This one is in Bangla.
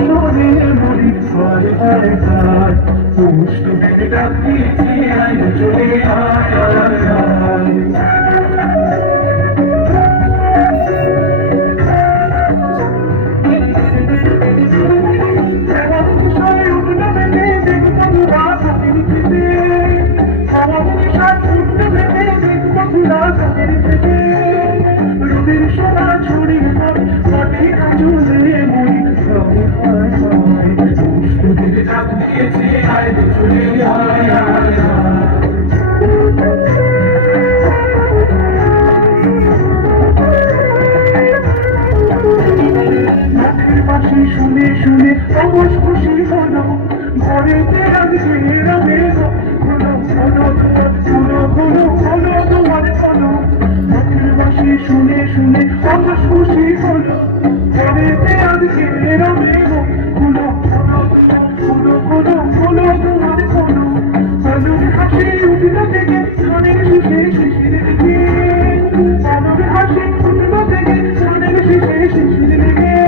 চলে মরি হায় হায় হায় পুষ্ট বেড়ে ডাক দিয়েছি আয় চলে হায় হায় হায় রোদের সোনা ছড়িয়ে পড়ে মাটি আঁচলে মরি হায় হায় হায় পুষ্ট বেড়ে ডাক দিয়েছি আয় চলে হায় হায় হায় বাঁশি শুনে শুনে অবশ খুশি হলো ঘরেতে আজকে রাবে হলো হলো হলো হলো হলো তোমার হলো বাঁশি শুনে শুনে অবশ খুশি হলো ঘরেতে আজকে রাবে হলো হলো হলো হলো হলো তোমার হলো আলোর হাসি উঠলো থেকে ধানের শীষে শিশির লেগে আলোর হাসি উঠলো থেকে ধানের শীষে শিশির লেগে